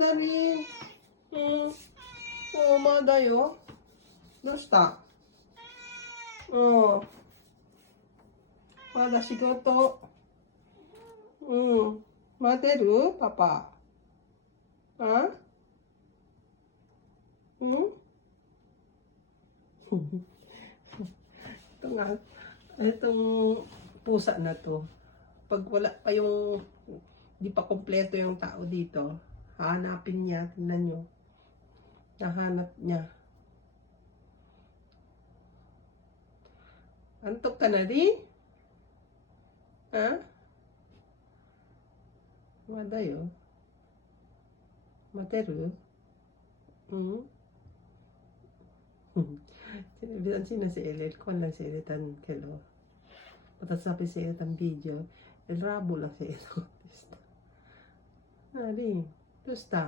Madarin. Madayo. どうした？まだ仕事。待てる？パパ。Ito nga, itong pusa na to, pag wala pa yung, di pa kompleto yung tao dito, hahanapin niya, tingnan nyo, nahanap niya. Antok ka na rin? Madayo? Materu? Sinabihan si Elit, kung lang si Elitan kilo. Patas sabi si Elitan video, el rabo lang si Elit. Nari, tusta.